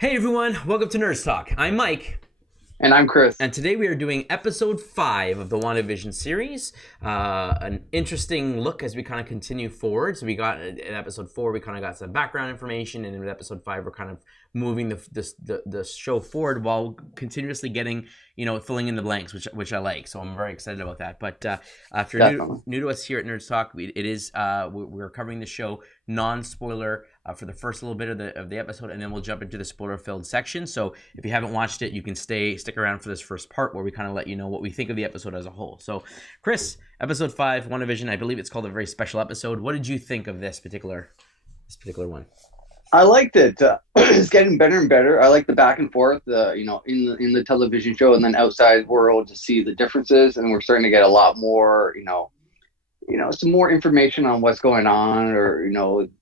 Hey everyone, welcome to Nerds Talk. I'm Mike. And I'm Chris. And today we are doing episode 5 of the Wandavision series. An interesting look as we kind of continue forward. So we got in episode 4, we kind of got some background information, and in episode 5, we're kind of moving the show forward while continuously getting, filling in the blanks, which I like. So I'm very excited about that. But if you're new to us here at Nerds Talk, we're covering the show non-spoiler for the first little bit of the episode, and then we'll jump into the spoiler-filled section. So if you haven't watched it, you can stick around for this first part where we kind of let you know what we think of the episode as a whole. So, Chris, episode 5, Wandavision, I believe it's called a very special episode. What did you think of this particular one? I liked it. It's getting better and better. I like the back and forth, in the television show and then outside world to see the differences, and we're starting to get a lot more, some more information on what's going on, or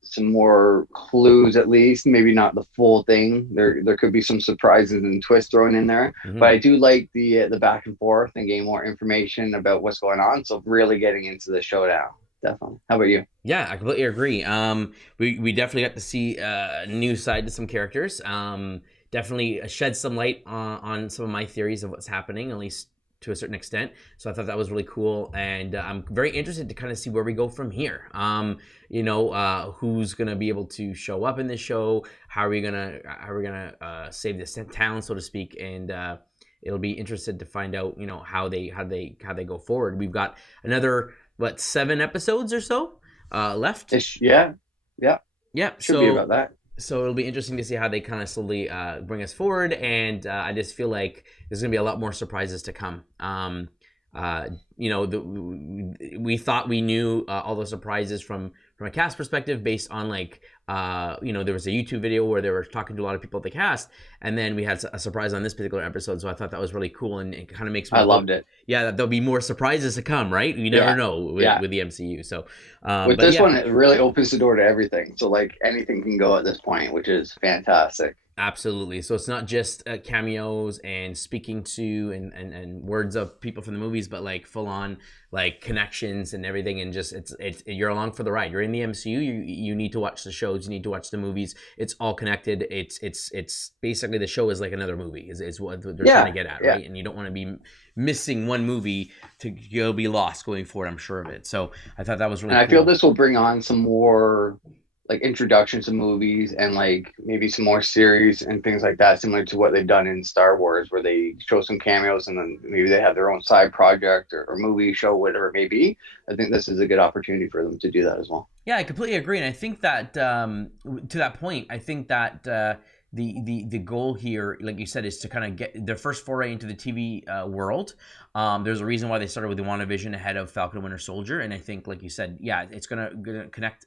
some more clues at least. Maybe not the full thing. There could be some surprises and twists thrown in there. Mm-hmm. But I do like the back and forth and getting more information about what's going on. So really getting into the show now. Definitely. How about you? Yeah, I completely agree. We definitely got to see a new side to some characters. Definitely shed some light on some of my theories of what's happening, at least to a certain extent. So I thought that was really cool, and I'm very interested to kind of see where we go from here. Who's gonna be able to show up in this show? How are we gonna save this town, so to speak? And it'll be interesting to find out, how they go forward. We've got another 7 episodes or so left. Yeah. Should be about that. So it'll be interesting to see how they kind of slowly bring us forward, and I just feel like there's going to be a lot more surprises to come. We thought we knew all the surprises from a cast perspective based on there was a YouTube video where they were talking to a lot of people at the cast, and then we had a surprise on this particular episode. So I thought that was really cool, and it kind of makes me loved it. Yeah, that there'll be more surprises to come, right? You never know with the MCU. So with this one, it really opens the door to everything. So anything can go at this point, which is fantastic. Absolutely. So it's not just cameos and speaking to and words of people from the movies, but full on connections and everything. And just it's you're along for the ride. You're in the MCU. You need to watch the shows. You need to watch the movies. It's all connected. It's basically the show is like another movie. Is what they're trying to get at, right? And you don't want to be missing one movie you'll be lost going forward. I'm sure of it. So I thought that was really. And cool. I feel this will bring on some more introductions to movies and maybe some more series and things like that, similar to what they've done in Star Wars, where they show some cameos and then maybe they have their own side project or movie show, whatever it may be. I think this is a good opportunity for them to do that as well. Yeah, I completely agree. And I think that to that point, I think that the goal here, like you said, is to kind of get their first foray into the TV world. There's a reason why they started with the WandaVision ahead of Falcon and Winter Soldier, and I think, like you said, it's gonna connect,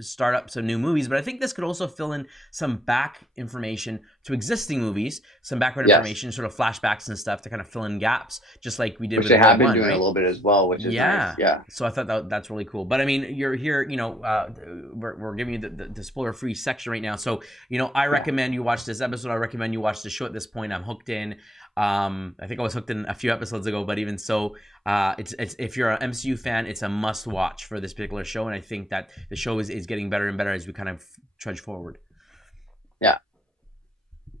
start up some new movies. But I think this could also fill in some back information to existing movies, some background information, sort of flashbacks and stuff to kind of fill in gaps, just like we did. Which they have been doing a little bit as well, which is nice. Yeah. So I thought that's really cool. But I mean, you're here, we're giving you the spoiler-free section right now. So I recommend you watch this episode. I recommend you watch the show at this point. I'm hooked in. I think I was hooked in a few episodes ago, but even so, it's if you're an MCU fan, it's a must watch for this particular show, and I think that the show is getting better and better as we kind of trudge forward. Yeah.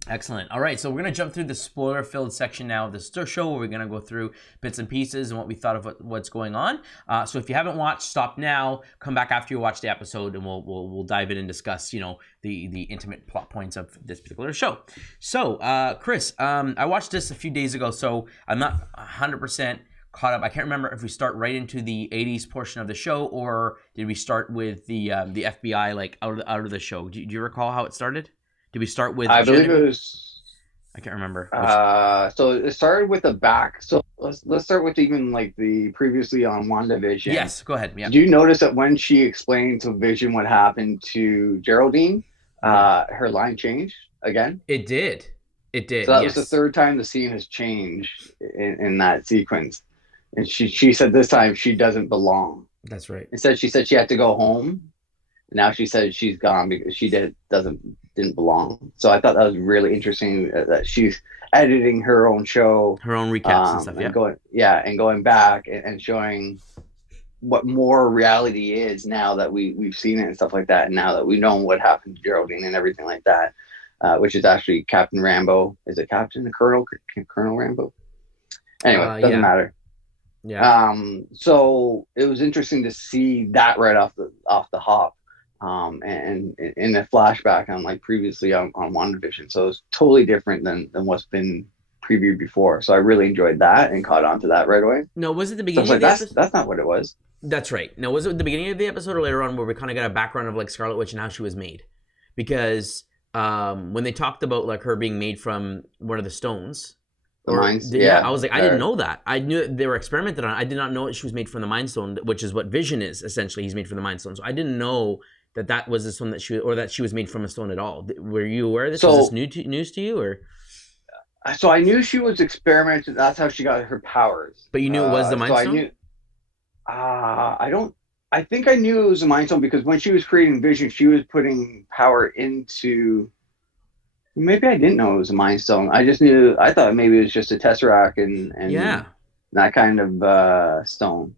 Excellent. All right, so we're going to jump through the spoiler-filled section now of the show, where we're going to go through bits and pieces and what we thought of what's going on. So if you haven't watched, stop now, come back after you watch the episode, and we'll dive in and discuss, the intimate plot points of this particular show. So, Chris, I watched this a few days ago, so I'm not 100% caught up. I can't remember if we start right into the 80s portion of the show, or did we start with the FBI out of the show? Do you recall how it started? Did we start with? I believe it was. I can't remember. So it started with the back. So let's start with even the previously on WandaVision. Yes, go ahead. Yeah. Did you notice that when she explained to Vision what happened to Geraldine, her line changed again? It did. So that was the third time the scene has changed in that sequence, and she said this time she doesn't belong. That's right. Instead, she said she had to go home. Now she said she's gone because she didn't belong. So I thought that was really interesting that she's editing her own show, her own recaps and stuff. And going back and showing what more reality is now that we've seen it and stuff like that, and now that we know what happened to Geraldine and everything like that. which is actually Captain Rambo. Is it Captain Colonel Rambo? Anyway, doesn't Yeah. matter. Yeah. So it was interesting to see that right off the hop, and in a flashback on like previously on WandaVision. So it's totally different than what's been previewed before. So I really enjoyed that and caught on to that right away. No, was it the So I was beginning of like, the episode? that's not what it was. That's right. No, was it the beginning of the episode or later on where we kind of got a background of like Scarlet Witch and how she was made? Because when they talked about like her being made from one of the stones, The or mines, yeah, I was like, I didn't know that. I knew they were experimented on. I did not know that she was made from the Mind Stone, which is what Vision is essentially. He's made from the Mind Stone. So I didn't know that was the stone that she was made from a stone at all. Were you aware of this? Was this news to you, or? So I knew she was experimenting. That's how she got her powers. But you knew it was the Mind so Stone? I knew. I don't. I think I knew it was a Mind Stone because when she was creating Vision, she was putting power into. Maybe I didn't know it was a Mind Stone. I just knew. I thought maybe it was just a Tesseract and Yeah, that kind of stone.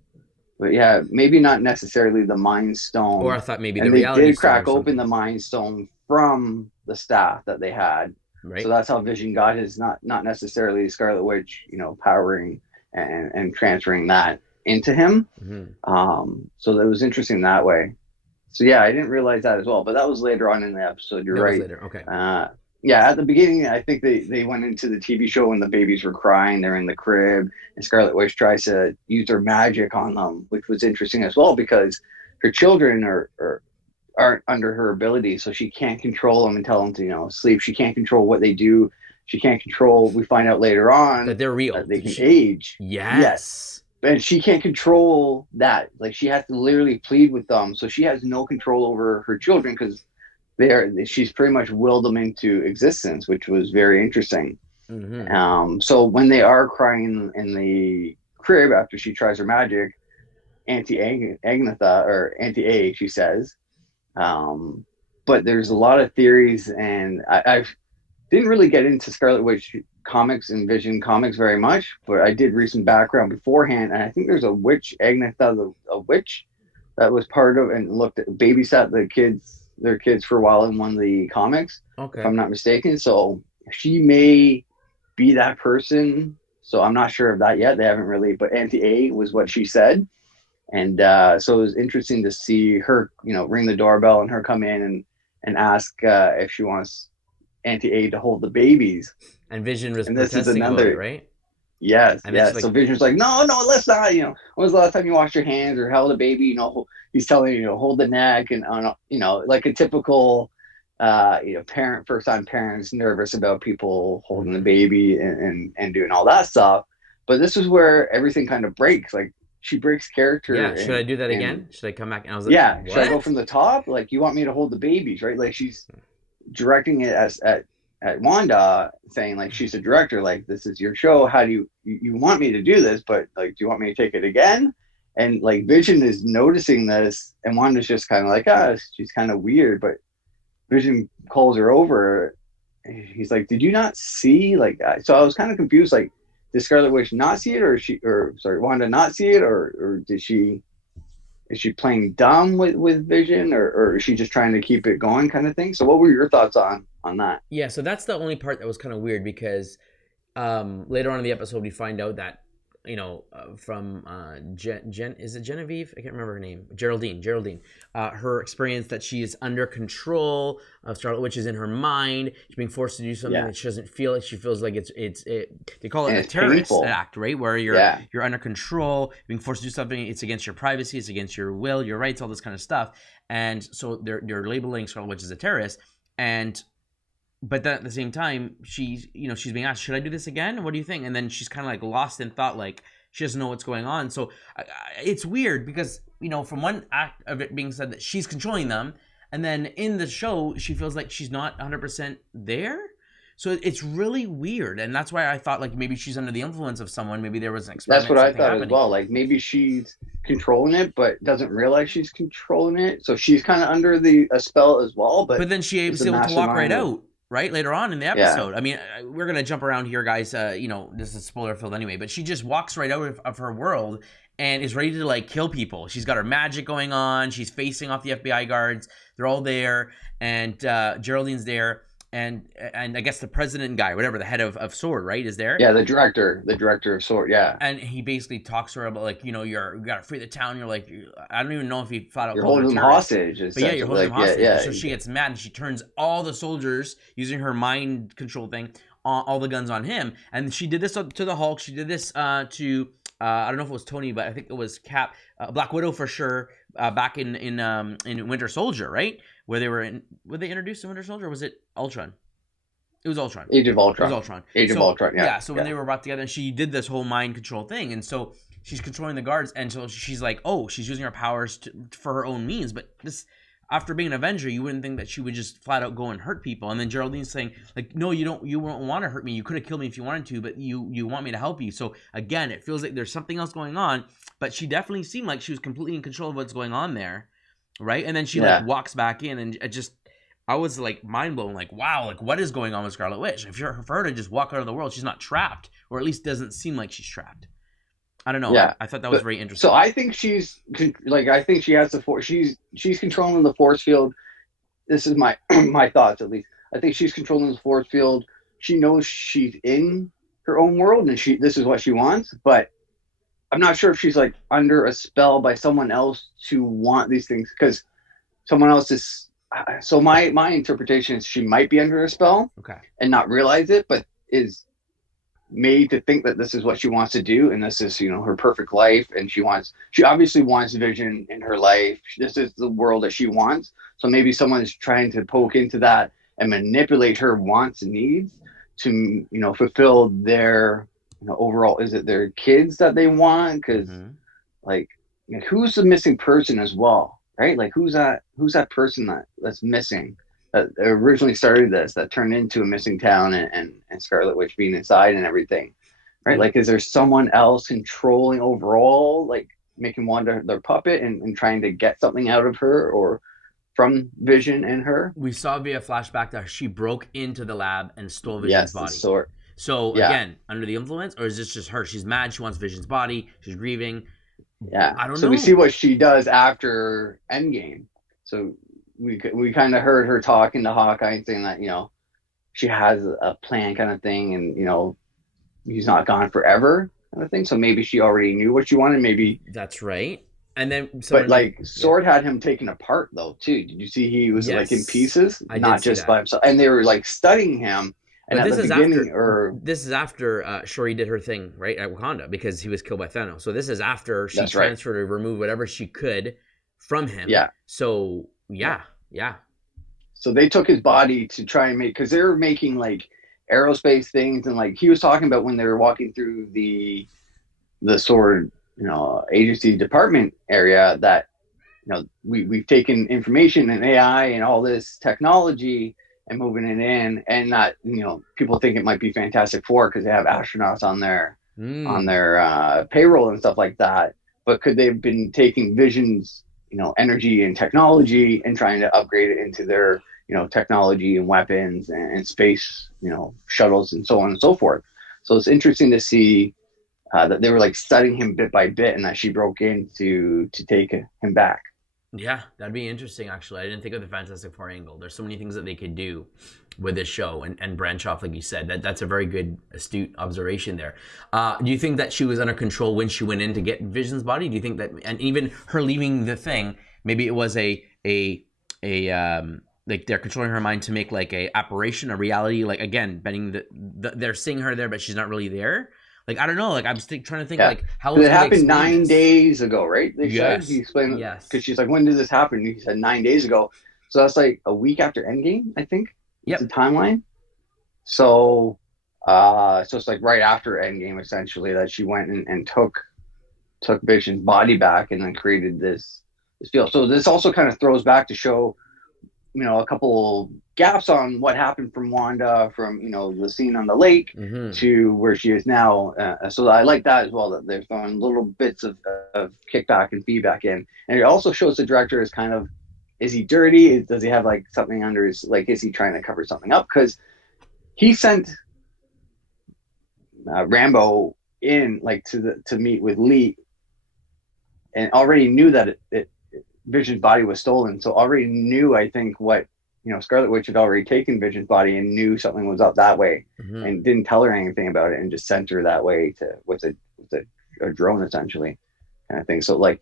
But yeah, maybe not necessarily the Mind Stone. or I thought maybe the and they reality did stone crack open the Mind Stone from the staff that they had. right? So that's how Vision got his not necessarily Scarlet Witch, powering and transferring that into him. So that was interesting that way. So yeah, I didn't realize that as well, but that was later on in the episode. You're right. Later. Okay. Yeah, at the beginning, I think they went into the TV show when the babies were crying. They're in the crib, and Scarlet Witch tries to use her magic on them, which was interesting as well because her children aren't under her ability, so she can't control them and tell them to sleep. She can't control what they do. She can't control. We find out later on that they're real. That they can age. Yes. And she can't control that. Like she has to literally plead with them, so she has no control over her children because she's pretty much willed them into existence, which was very interesting. So when they are crying in the crib after she tries her magic, Auntie Agnetha or Auntie A, she says. But there's a lot of theories, and I didn't really get into Scarlet Witch comics and Vision comics very much, but I did read some background beforehand, and I think there's a witch, Agnetha, a witch that was part of and babysat their kids for a while in one of the comics, if I'm not mistaken. So she may be that person. So I'm not sure of that yet. They haven't really, but Auntie A was what she said. And so it was interesting to see her, ring the doorbell and her come in and ask if she wants Auntie A to hold the babies. And Vision was and protesting this is another, about it, right? Yes, yes. Like, so Vision's like, no, let's not. When was the last time you washed your hands or held a baby? He's telling you, hold the neck, and like a typical, parent, first-time parents nervous about people holding the baby and doing all that stuff. But this is where everything kind of breaks. Like she breaks character. Yeah. Should I do that again? Should I come back? And I was like, yeah. What? Should I go from the top? Like you want me to hold the babies, right? Like she's directing it at Wanda, saying like she's a director, like this is your show, how do you want me to do this, but like do you want me to take it again? And like Vision is noticing this, and Wanda's just kind of like, she's kind of weird, but Vision calls her over. He's like, did you not see? Like, so I was kind of confused, like did Scarlet Witch not see it, or Wanda not see it, or is she playing dumb with Vision, or is she just trying to keep it going kind of thing? So what were your thoughts on that? Yeah, so that's the only part that was kind of weird because later on in the episode we find out that from is it Genevieve? I can't remember her name. Geraldine. Her experience that she is under control of Scarlet Witch is in her mind. She's being forced to do something that she doesn't feel like. She feels like it's they call it a terrorist act, right? Where you're under control, being forced to do something. It's against your privacy. It's against your will, your rights, all this kind of stuff. And so they're labeling Scarlet Witch as a terrorist. But then at the same time, she's being asked, should I do this again? What do you think? And then she's kind of like lost in thought, like she doesn't know what's going on. So it's weird because, from one act of it being said that she's controlling them, and then in the show, she feels like she's not 100% there. So it's really weird. And that's why I thought like maybe she's under the influence of someone. Maybe there was an experiment. That's what I thought as well. Like maybe she's controlling it, but doesn't realize she's controlling it. So she's kind of under a spell as well. But then she was able to walk right out. Right later on in the episode. I mean, we're gonna jump around here, guys. This is spoiler filled anyway. But she just walks right out of her world and is ready to like kill people. She's got her magic going on. She's facing off the FBI guards. They're all there, and Geraldine's there, and I guess the president guy, whatever, the head of S.W.O.R.D., right, is there. Yeah, the director of S.W.O.R.D., yeah. And he basically talks to her about, like, you gotta free the town. You're like, I don't even know if he flat out You're called her holding them terrorist. hostage, But yeah, you're holding them hostage. Yeah. So she gets mad and she turns all the soldiers using her mind control thing, all the guns on him. And she did this to the Hulk. She did this to I don't know if it was Tony, but I think it was Cap, Black Widow for sure. Back in Winter Soldier, right? Were they introduced in Winter Soldier? Or was it Ultron? It was Ultron. Age of Ultron. It was Ultron. Age of Ultron, yeah. Yeah, so when they were brought together, and she did this whole mind control thing, and so she's controlling the guards, and so she's like, oh, she's using her powers for her own means, but this, after being an Avenger, you wouldn't think that she would just flat out go and hurt people. And then Geraldine's saying, like, no, you won't want to hurt me. You could have killed me if you wanted to, but you want me to help you. So again, it feels like there's something else going on, but she definitely seemed like she was completely in control of what's going on there, right? And then she like walks back in, and it just, I was like mind blown, like, wow, like what is going on with Scarlet Witch? For her to just walk out of the world, she's not trapped, or at least doesn't seem like she's trapped. I don't know. Yeah, I thought that was very interesting. So I think she's like, I think she has the force. She's controlling the force field. This is my my thoughts, at least. I think she's controlling the force field. She knows she's in her own world, and this is what she wants. But I'm not sure if she's like under a spell by someone else to want these things, because someone else is. So my interpretation is she might be under a spell, and not realize it, but is made to think that this is what she wants to do, and this is, her perfect life, and she obviously wants Vision in her life. This is the world that she wants. So maybe someone's trying to poke into that and manipulate her wants and needs to fulfill their overall, is it their kids that they want? Because like who's the missing person as well, right? Like who's that person that's missing, that originally started this, that turned into a missing town, and Scarlet Witch being inside and everything, right? Like, is there someone else controlling overall, like making Wanda their puppet and trying to get something out of her or from Vision and her? We saw via flashback that she broke into the lab and stole Vision's body. So again, under the influence, or is this just her? She's mad. She wants Vision's body. She's grieving. Yeah, I don't know. So we see what she does after Endgame. So we kind of heard her talking to Hawkeye and saying that she has a plan, kind of thing, and he's not gone forever, kind of thing. So maybe she already knew what she wanted. Maybe that's right. And then, but like S.W.O.R.D. had him taken apart though too. Did you see he was like in pieces, not just by himself? And they were like studying him. And this is after Shuri did her thing, right, at Wakanda, because he was killed by Thanos. So this is after she transferred or removed whatever she could from him. Yeah. So yeah. So they took his body to try and because they were making like aerospace things, and like he was talking about when they were walking through the S.W.O.R.D. agency department area, that we've taken information and AI and all this technology and moving it in, and not people think it might be Fantastic Four because they have astronauts on their payroll and stuff like that. But could they have been taking Vision's energy and technology and trying to upgrade it into their technology and weapons and space shuttles and so on and so forth? So it's interesting to see that they were like studying him bit by bit, and that she broke in to take him back. Yeah, that'd be interesting, actually. I didn't think of the Fantastic Four angle. There's so many things that they could do with this show and branch off, like you said. That's a very good, astute observation there. Do you think that she was under control when she went in to get Vision's body? Do you think that, and even her leaving the thing, maybe it was like they're controlling her mind to make like a apparition, a reality, like again, betting they're seeing her there, but she's not really there? Like, I don't know. Like, I'm trying to think, like, how it happened 9 days ago, right? They said, he explained, because she's like, when did this happen? And he said 9 days ago. So that's like a week after Endgame, I think. Yep. The timeline. So, it's like right after Endgame, essentially, that she went and took Vision's body back, and then created this field. So this also kind of throws back to show, a couple gaps on what happened from Wanda, from the scene on the lake to where she is now. So I like that as well, that they're throwing little bits of kickback and feedback in, and it also shows the director is kind of, is he dirty? Does he have like something under his, like, is he trying to cover something up? Because he sent Rambo in like to meet with Lee, and already knew that Vision's body was stolen, so already knew, I think, what Scarlet Witch had already taken Vision's body and knew something was up that way, Mm-hmm. and didn't tell her anything about it, and just sent her that way to with a drone essentially, kind of thing. So like,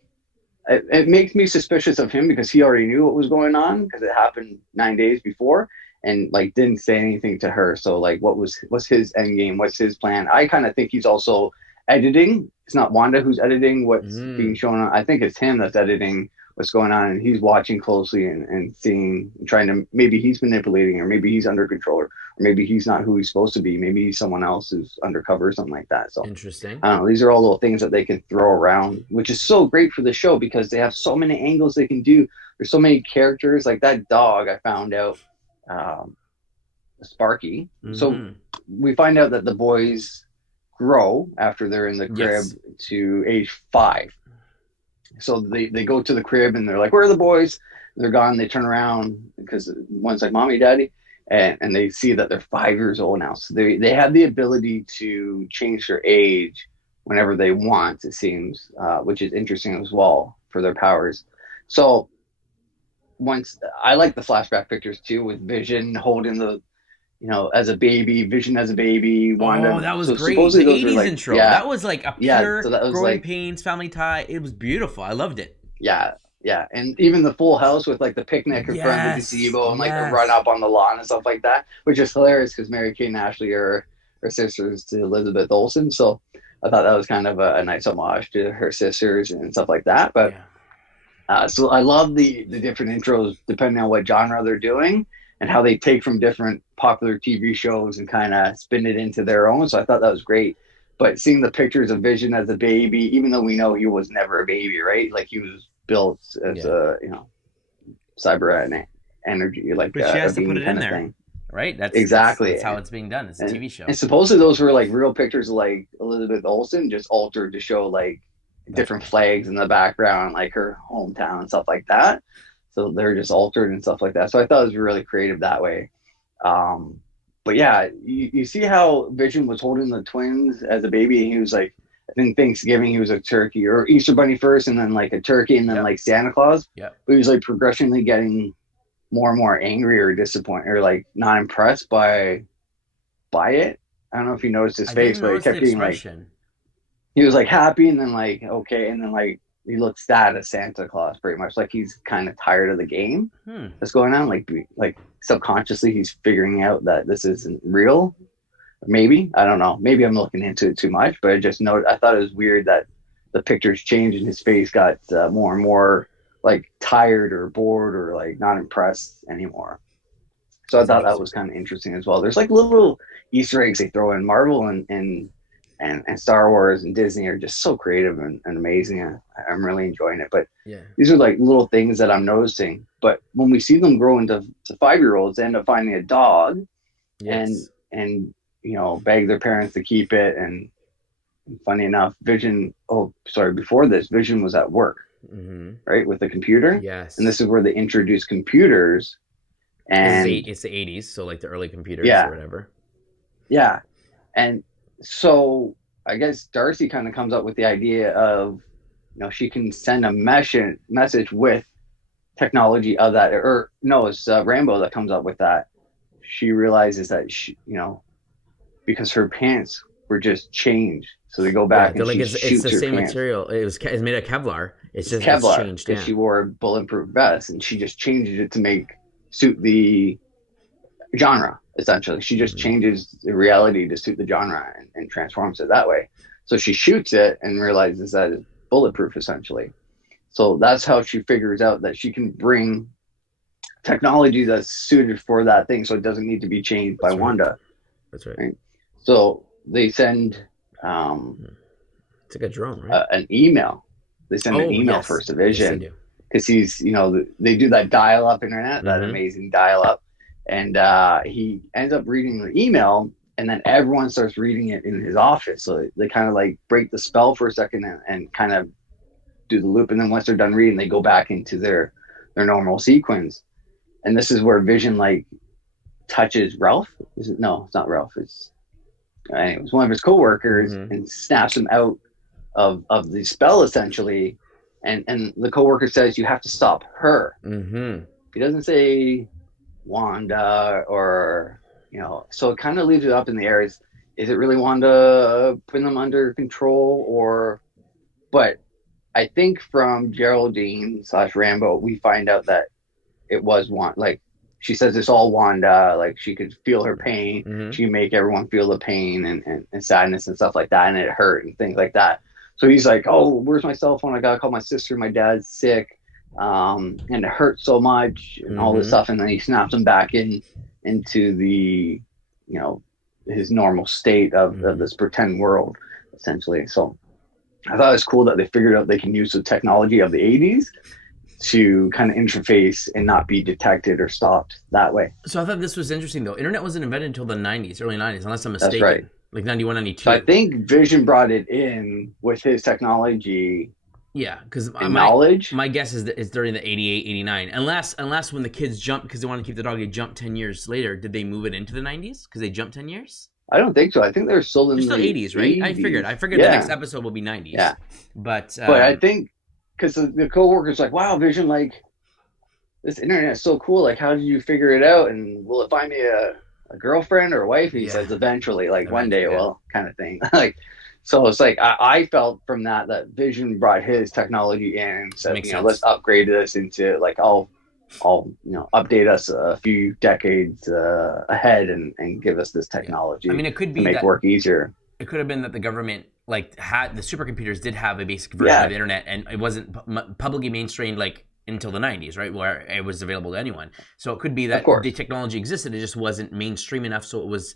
it makes me suspicious of him because he already knew what was going on because it happened 9 days before, and like didn't say anything to her. So like, what's his end game? What's his plan? I kind of think he's also editing. It's not Wanda who's editing what's being Mm. shown on. I think it's him that's editing what's going on, and he's watching closely and seeing, trying to, maybe he's manipulating, or maybe he's under control, or maybe he's not who he's supposed to be. Maybe he's someone else who's undercover or something like that. So Interesting. I don't know. These are all little things that they can throw around, which is so great for the show because they have so many angles they can do. There's so many characters. Like that dog, I found out, um, Sparky. So Mm-hmm. we find out that the boys grow after they're in the crib Yes. to age 5. So they go to the crib and they're like, "Where are the boys?" They're gone. They turn around because one's like, "Mommy, Daddy," and they see that they're 5 years old now. So they have the ability to change their age whenever they want. It seems, which is interesting as well for their powers. So once, I like the flashback pictures too, with Vision holding the, as a baby, Vision as a baby, Oh, Wanda. that was So great. supposedly The those were 80s like, intro. yeah, That was like a yeah. pure So that was growing like, pains family tie. It was beautiful. I loved it. yeah, yeah. And even the full house with like the picnic in front of the Yes. gazebo and like the run Yes. up on the lawn and stuff like that, which is hilarious because Mary Kate and Ashley are sisters to Elizabeth Olsen. So I thought that was kind of a nice homage to her sisters and stuff like that. But Yeah. so I love the different intros depending on what genre they're doing and how they take from different popular TV shows and kind of spin it into their own. So I thought that was great. But seeing the pictures of Vision as a baby, even though we know he was never a baby, right? Like he was built as Yeah. a cyber energy, like But she a has to put being it in kind of there, thing. right? That's Exactly. how it's being done. It's a And TV show. and supposedly those were like real pictures of like Elizabeth Olsen, just altered to show like That's different cool. flags in the background, like her hometown and stuff like that. So they're just altered and stuff like that. So I thought it was really creative that way. Um, but yeah, you see how Vision was holding the twins as a baby, and he was like, I think Thanksgiving he was a turkey, or Easter Bunny first, and then like a turkey, and then Yep. like Santa Claus. Yep. But he was like progressively getting more and more angry or disappointed or like not impressed by it. I don't know if you noticed his I face, didn't but it notice the kept being like, expression. he was like happy and then like okay, and then like he looked sad at Santa Claus, pretty much like he's kind of tired of the game Hmm. that's going on. Like subconsciously he's figuring out that this isn't real. Maybe, I don't know. Maybe I'm looking into it too much, but I thought it was weird that the pictures changed and his face got more and more like tired or bored or like not impressed anymore. So I That's thought that interesting. was kind of interesting as well. There's like little Easter eggs they throw in. Marvel and Star Wars and Disney are just so creative and amazing. I'm really enjoying it. But Yeah. these are like little things that I'm noticing. But when we see them grow into to 5 year olds, they end up finding a dog and Yes. beg their parents to keep it. And funny enough, Vision. Oh, sorry. Before this, Vision was at work, Mm-hmm. right, with the computer, and this Yes. is where they introduce computers. Because And it's the 80s, so like the early computers or yeah, whatever. yeah, and so I guess Darcy kind of comes up with the idea of, she can send a message with technology of that, or no, it's Rambo that comes up with that. She realizes that because her pants were just changed, so they go Yeah, back they're and like she it's the shoots her same pants. material. It's made of Kevlar. It's It's Kevlar changed. because Yeah. she wore a bulletproof vest, and she just changes it to suit the genre. Essentially, she just Mm-hmm. changes the reality to suit the genre and transforms it that way. So she shoots it and realizes that it's bulletproof essentially. So that's how she figures out that she can bring technology that's suited for that thing, so it doesn't need to be changed by That's right. Wanda. That's right. Right? So they send um, It's like a drone, right? an email. They send an Oh email yes, first to yes they Vision do. because they do that dial-up internet, that Mm-hmm. amazing dial-up, and he ends up reading the email, and then everyone starts reading it in his office. So they kind of like break the spell for a second and kind of do the loop, and then once they're done reading, they go back into their normal sequence. And this is where Vision like touches Ralph. Is it? No, it's not Ralph. It's one of his coworkers Mm-hmm. and snaps him out of the spell essentially. And the coworker says, "You have to stop her." Mm-hmm. He doesn't say Wanda, or so it kind of leaves it up in the air. Is it really Wanda putting them under control, or? But I think from Geraldine slash Rambo, we find out that it was Wanda. Like she says, it's all Wanda. Like she could feel her pain. Mm-hmm. She can make everyone feel the pain and sadness and stuff like that, and it hurt and things like that. So he's like, "Oh, where's my cell phone? I gotta call my sister. My dad's sick, and it hurts so much, and all this Mm-hmm. stuff." And then he snaps him back into the, you know, his normal state of Mm-hmm. this pretend world, essentially. So I thought it was cool that they figured out they can use the technology of the 80s to kind of interface and not be detected or stopped that way. So I thought this was interesting though. Internet wasn't invented until the 90s, early 90s, unless I'm That's right. mistaken. Like 91, So I 92. think Vision brought it in with his technology Yeah, because and my knowledge. my guess is that it's during the 88, 89. Unless when the kids jumped because they wanted to keep the dog, they jumped 10 years later. Did they move it into the 90s because they jumped 10 years? I don't think so. I think they're still They're in still the 80s, right? I figured. 80s. I figured the next Yeah, episode will be 90s. yeah. But But I think because the coworker's like, "Wow, Vision, like this internet is so cool. Like, how did you figure it out? And will it find me a girlfriend or a wife?" And he yeah, says, "Eventually, like one day, eventually, it yeah. will," kind of thing. Like, so it's like I felt from that Vision brought his technology in and That said, makes let's sense. upgrade this into like I'll update us a few decades ahead and give us this Yeah. I technology mean, it could to be make that work easier. it could have been that the government like had the supercomputers did have a basic version of Yeah, the internet and it wasn't publicly mainstreamed like until the 90s, right, where it was available to anyone. So it could be of that the course. technology existed, it just wasn't mainstream enough, so it was,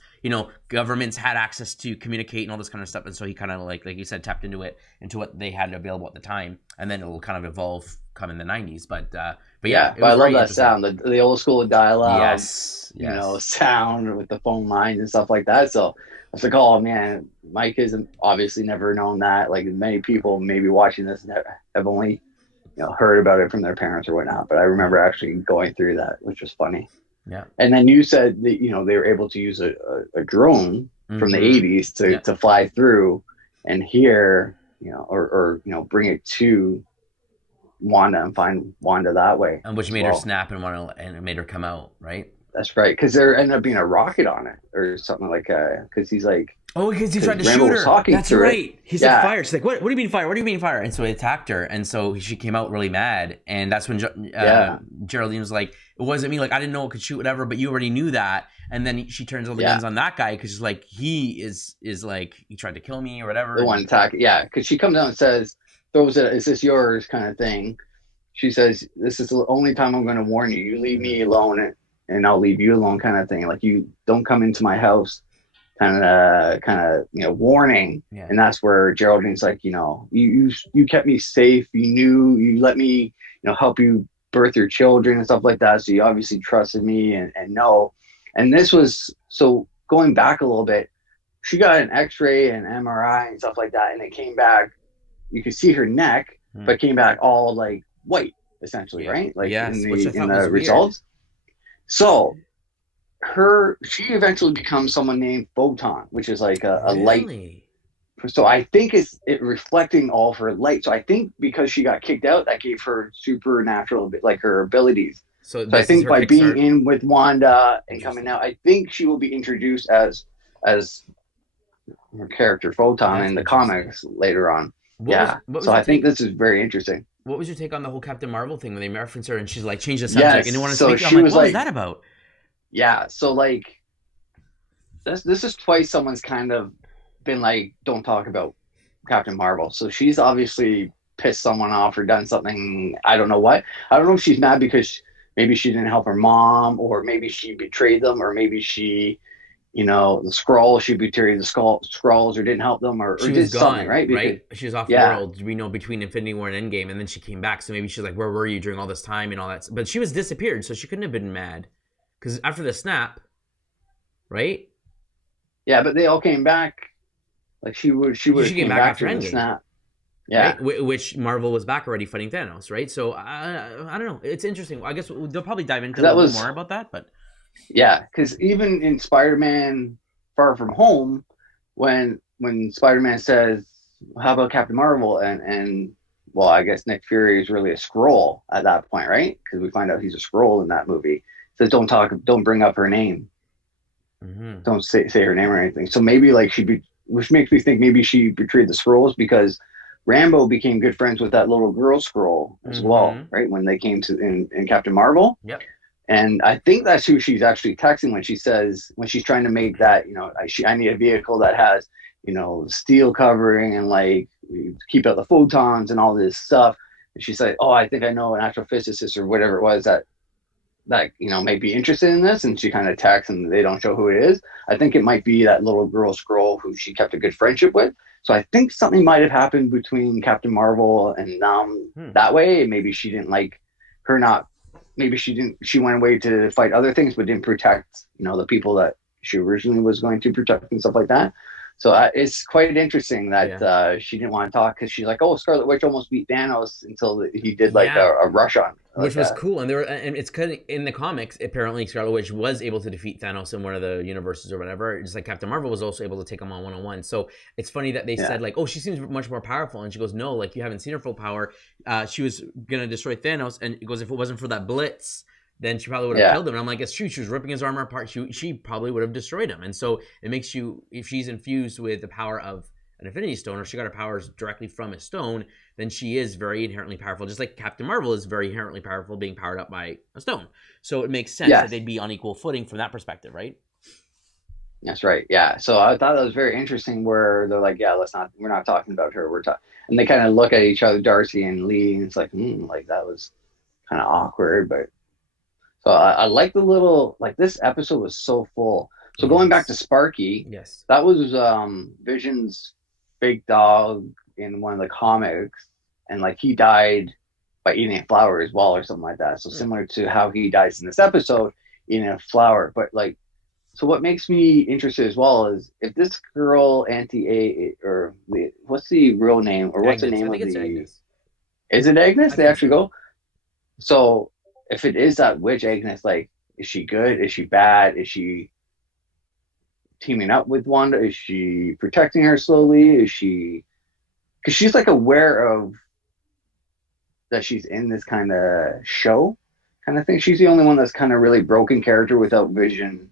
governments had access to communicate and all this kind of stuff, and so he kind of like you said, tapped into it, into what they had available at the time, and then it'll kind of evolve come in the 90s. But yeah, Yeah, it but I was love very that interesting. sound, the old school dial-up, Yes, yes. sound with the phone lines and stuff like that. So I was like, oh man, my kids have obviously never known that. Like many people maybe watching this have only heard about it from their parents or whatnot. But I Yeah, remember actually going through that, which was funny. yeah. And then you said that they were able to use a drone from the Mm-hmm. 80s to Yeah. to fly through and hear or bring it to Wanda and find Wanda that way And which as made her well. snap and want to, and it made her come out, right? That's right, because there ended up being a rocket on it or something like because he's like Oh, because he because tried to Rambo shoot was her. talking That's through it. right. He said Yeah, fire. She's like, what? What do you mean fire? What do you mean fire? And so he attacked her, and so she came out really mad. And that's when yeah, Geraldine was like, "It wasn't me. Like I didn't know it could shoot whatever, but you already knew that." And then she turns all the yeah. guns on that guy because she's like, he is like he tried to kill me or whatever. The one And attack, yeah, because she comes out and says, "Throws it. Is this yours?" kind of thing. She says, "This is the only time I'm going to warn you. You leave me alone, and I'll leave you alone," kind of thing. Like you don't come into my house, kind of, warning. yeah, And that's where Geraldine's like, you kept me safe. You let me, help you birth your children and stuff like that. So you obviously trusted me and know. And this was so going back a little bit. She got an X-ray and MRI and stuff like that, and it came back. You could see her neck, hmm. but it came back all like white, essentially, Yeah, right? Like in yes, which I the in thought was the weird. results. So she eventually becomes someone named Photon, which is like a light. Really? So I think it's it reflecting all of her light. So I think because she got kicked out, that gave her supernatural, like her abilities. So So I this is think her by being kickstart. in with Wanda and coming Interesting. out, I think she will be introduced as her character Photon That's in the interesting. comics later on. What was Yeah. what So was your I think take? this is very interesting. What was your take on the whole Captain Marvel thing when they reference her and she's like, change the subject and Yes. didn't want to So speak? I'm she like, was what was like, that about? yeah. So like this is twice someone's kind of been like, don't talk about Captain Marvel. So she's obviously pissed someone off or done something. I don't know what. I don't know if she's mad because maybe she didn't help her mom, or maybe she betrayed them, or maybe she, the scroll, she betrayed the scrolls or didn't help them, or She was did something, gone, right? Because, right? She was off yeah, world, we know, between Infinity War and Endgame, and then she came back. So maybe she's like, where were you during all this time and all that? But she was disappeared, so she couldn't have been mad. Because after the snap, right? yeah, but they all came back. Like she would She have came came back back after from the Endgame, snap. right? Yeah, Which Marvel was back already fighting Thanos, right? So I don't know. It's interesting. I guess they'll probably dive into because a that little bit was more about that. But yeah, because even in Spider-Man Far From Home, when Spider-Man says, "How about Captain Marvel?" and well, I guess Nick Fury is really a scroll at that point, right? Because we find out he's a scroll in that movie. says, don't bring up her name. Mm-hmm. Don't say her name or anything. So maybe like which makes me think maybe she betrayed the scrolls because Rambo became good friends with that little girl scroll as well, Mm-hmm. right? When they came to in Captain Marvel. Yep. And I think that's who she's actually texting when she says, when she's trying to make that, I need a vehicle that has, steel covering and like keep out the photons and all this stuff. And she's like, oh, I think I know an astrophysicist or whatever it was that may be interested in this. And she kind of texts and they don't show who it is. I think it might be that little girl scroll who she kept a good friendship with. So I think something might have happened between Captain Marvel and that way. Maybe she didn't like her not. Maybe she went away to fight other things, but didn't protect, the people that she originally was going to protect and stuff like that. So it's quite interesting that she didn't want to talk because she's like, oh, Scarlet Witch almost beat Thanos until he did like a rush on. Which was cool. And it's kind of in the comics, apparently Scarlet Witch was able to defeat Thanos in one of the universes or whatever. Just like Captain Marvel was also able to take him on one-on-one. So it's funny that they said like, oh, she seems much more powerful. And she goes, no, like you haven't seen her full power. She was going to destroy Thanos. And it goes, if it wasn't for that blitz, then she probably would have killed him. And I'm like, it's true. She was ripping his armor apart. She probably would have destroyed him. And so it makes you, if she's infused with the power of an Infinity Stone, or she got her powers directly from a stone, then she is very inherently powerful. Just like Captain Marvel is very inherently powerful, being powered up by a stone. So it makes sense that they'd be on equal footing from that perspective, right? That's right. Yeah. So I thought that was very interesting where they're like, yeah, we're not talking about her. We're talking, and they kind of look at each other, Darcy and Lee, and it's like, like that was kind of awkward, but. So I like the little, like this episode was so full. So going back to Sparky, that was Vision's big dog in one of the comics. And like he died by eating a flower as well or something like that. So similar to how he dies in this episode, eating a flower. But like, so what makes me interested as well is if this girl, Auntie A, or what's the real name? Or what's Agnes. the name of the... Agnes. Is it Agnes? They actually go? So... if it is that witch Agnes, like, is she good? Is she bad? Is she teaming up with Wanda? Is she protecting her slowly? Is she, because she's like aware of that she's in this kind of show kind of thing. She's the only one that's kind of really broken character without Vision,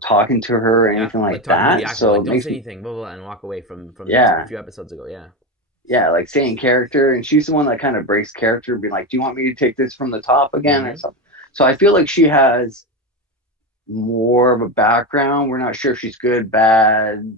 talking to her or anything like that. So like, don't say anything, blah, blah, blah, and walk away from a few episodes ago. Yeah, like staying character, and she's the one that kind of breaks character, being like, do you want me to take this from the top again or something? So I feel like she has more of a background. We're not sure if she's good, bad,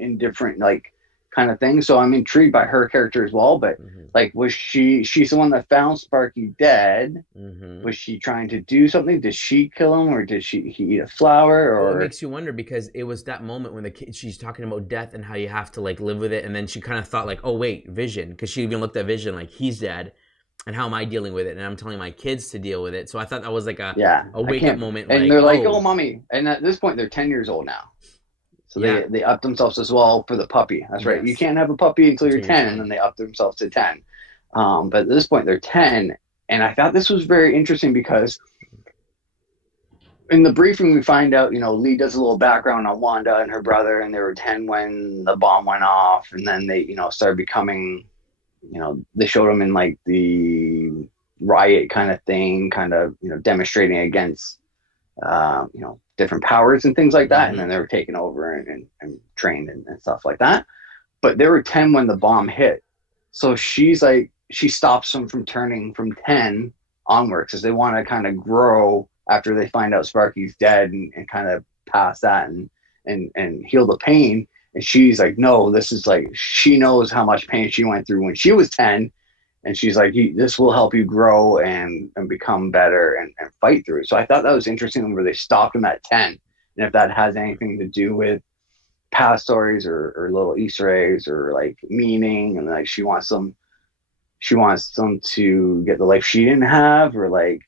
indifferent, like kind of thing. So I'm intrigued by her character as well. But like, was she's the one that found Sparky dead? Was she trying to do something? Did she kill him, or did he eat a flower? Or it makes you wonder, because it was that moment when the kid, she's talking about death and how you have to like live with it, and then she kind of thought like, oh wait, Vision, because she even looked at Vision like, he's dead, and how am I dealing with it? And I'm telling my kids to deal with it. So I thought that was like a wake up moment. And they're like, oh mommy, and at this point they're 10 years old now. So they up themselves as well for the puppy. That's right. You can't have a puppy until you're 10, and then they up themselves to 10. But at this point, they're 10. And I thought this was very interesting because in the briefing, we find out, Lee does a little background on Wanda and her brother, and they were 10 when the bomb went off. And then they, started becoming, they showed them in like the riot kind of thing, demonstrating against, different powers and things like that. And then they were taken over and trained and stuff like that. But they were 10 when the bomb hit. So she's like, she stops them from turning from 10 onwards because they want to kind of grow after they find out Sparky's dead and kind of pass that and heal the pain. And she's like, no, this is like, she knows how much pain she went through when she was 10. And she's like, this will help you grow and become better and fight through it. So I thought that was interesting where they stopped him at 10. And if that has anything to do with past stories or little Easter eggs or like meaning, and like she wants them to get the life she didn't have, or like,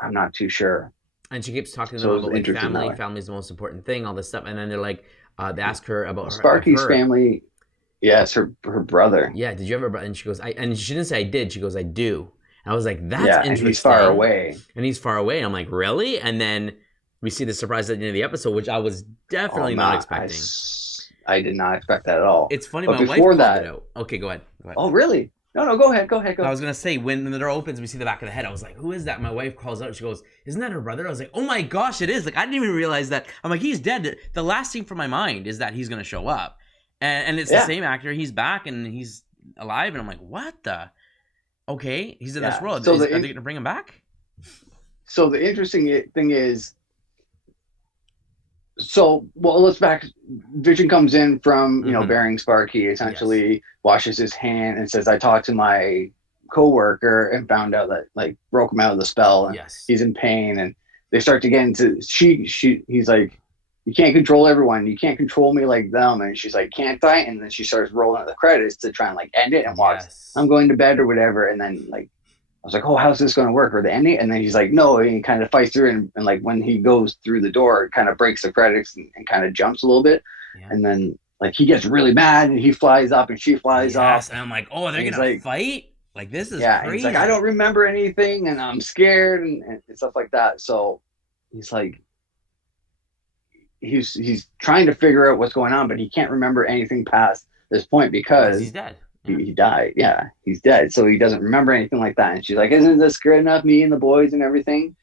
I'm not too sure. And she keeps talking to them about like family is the most important thing, all this stuff. And then they're like, they ask her about Sparky's family. Yes, her brother. Yeah, did you ever? And she goes, and she didn't say I did. She goes, I do. And I was like, that's interesting. And he's far away. And I'm like, really? And then we see the surprise at the end of the episode, which I was definitely not expecting. I did not expect that at all. It's funny, but my wife called it out. Okay, go ahead. Oh, really? No, go ahead. Go ahead. I Go. was gonna say when the door opens, we see the back of the head. I was like, "Who is that?" My wife calls out. She goes, "Isn't that her brother?" I was like, "Oh my gosh, it is!" Like I didn't even realize that. I'm like, "He's dead." The last thing from my mind is that he's gonna show up, and it's the same actor. He's back and he's alive, and I'm like, "What the?" Okay, he's in this role. So Are they gonna bring him back? so the interesting thing is, let's back. Vision comes in from bearing Spark. He essentially washes his hand and says, "I talked to my coworker and found out that like broke him out of the spell and he's in pain." And they start to get into he's like, "You can't control everyone. You can't control me like them." And she's like, "Can't I?" And then she starts rolling the credits to try and like end it and watch. I'm going to bed or whatever. And then like I was like, "Oh, how's this going to work?" Or the ending, and then he's like, "No," and he kind of fights through, and like when he goes through the door, it kind of breaks the credits and kind of jumps a little bit, and then like he gets really mad and he flies up and she flies off, and I'm like, "Oh, they're gonna fight? Like this is crazy." He's like, "I don't remember anything, and I'm scared and stuff like that." So he's like, he's trying to figure out what's going on, but he can't remember anything past this point because he's dead. He died. Yeah, he's dead. So he doesn't remember anything like that. And she's like, "Isn't this good enough? Me and the boys and everything."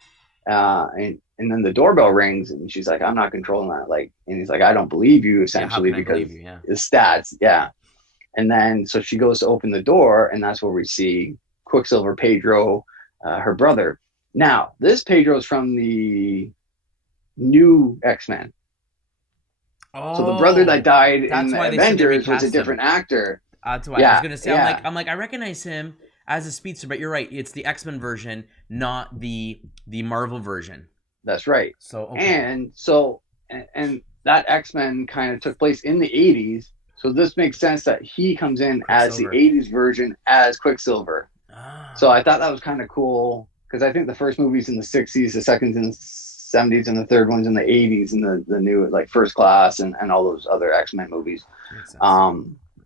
And then the doorbell rings and she's like, "I'm not controlling that." Like, and he's like, "I don't believe you," essentially, because the stats. Yeah. And then so she goes to open the door, and that's where we see Quicksilver Pedro, her brother. Now, this Pedro's from the new X-Men. Oh, so the brother that died in the Avengers was a different actor. That's why I was gonna say. I'm like, I recognize him as a speedster, but you're right. It's the X-Men version, not the Marvel version. That's right. So and that X-Men kind of took place in the 80s. So this makes sense that he comes in as the 80s version as Quicksilver. So I thought that was kind of cool because I think the first movie's in the 60s, the second's in the 70s, and the third one's in the 80s, and the new like First Class and all those other X-Men movies.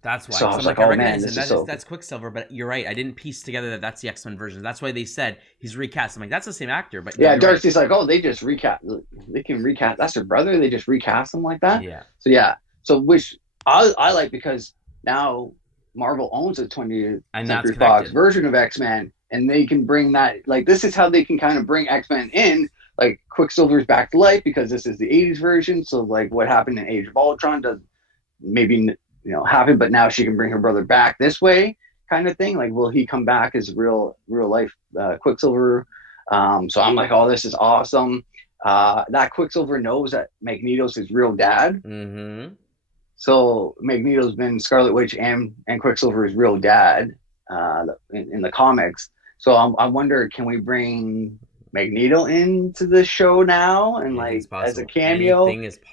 That's why. So I was like, "Oh man, that's Quicksilver." But you're right. I didn't piece together that that's the X-Men version. That's why they said he's recast. I'm like, that's the same actor. But yeah, Darcy's like, "Oh, they just recast. They can recast. That's their brother. They just recast him like that." Yeah. So which I like because now Marvel owns a 20th Century Fox version of X-Men, and they can bring that. Like this is how they can kind of bring X-Men in. Like Quicksilver's back to life because this is the 80s version. So like what happened in Age of Ultron does maybe happen, but now she can bring her brother back this way, kind of thing. Like, will he come back as real life Quicksilver? So I'm like, "Oh, this is awesome." That Quicksilver knows that Magneto's his real dad. Mm-hmm. So Magneto's been Scarlet Witch and Quicksilver's real dad in the comics. So I wonder, can we bring Magneto into the show now and like as a cameo?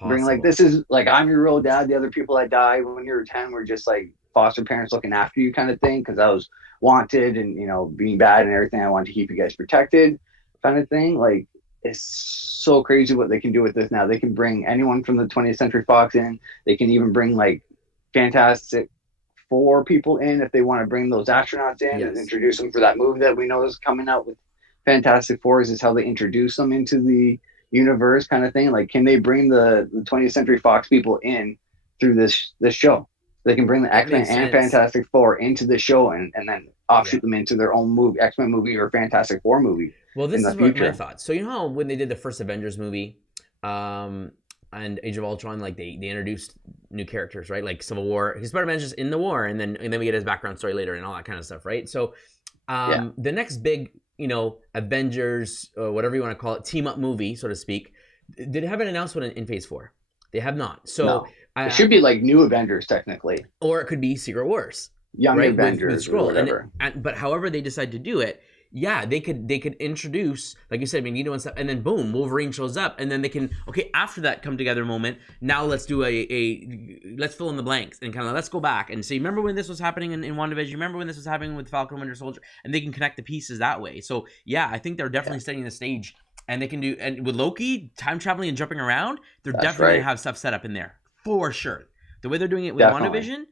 Bring like, this is like, I'm your real dad. The other people that died when you were 10 were just like foster parents looking after you kind of thing because I was wanted and being bad and everything. I wanted to keep you guys protected kind of thing. Like it's so crazy what they can do with this now. They can bring anyone from the 20th Century Fox in. They can even bring like Fantastic Four people in if they want to bring those astronauts in and introduce them for that movie that we know is coming out with Fantastic Four. Is how they introduce them into the universe kind of thing. Like, can they bring the 20th Century Fox people in through this show? They can bring the X-Men and Fantastic Four into the show and then offshoot them into their own movie, X-Men movie or Fantastic Four movie. Well, this is what my thoughts. So you know how when they did the first Avengers movie and Age of Ultron, like they introduced new characters, right? Like Civil War, his Spider-Man's just in the war, and then we get his background story later and all that kind of stuff, right? So the next big Avengers, or whatever you want to call it, team up movie, so to speak, did have an announcement in Phase 4. They have not. So it should be like New Avengers technically, or it could be Secret Wars, Young Avengers, with Skrull, or whatever. But however they decide to do it, they could introduce, like you said, Magneto and stuff, and then boom, Wolverine shows up, and then they can after that come together moment. Now let's do let's fill in the blanks and kind of let's go back and see. Remember when this was happening in WandaVision? Remember when this was happening with Falcon Winter Soldier? And they can connect the pieces that way. So I think they're definitely setting the stage, and they can do. And with Loki, time traveling and jumping around, they're definitely gonna have stuff set up in there for sure. The way they're doing it with WandaVision,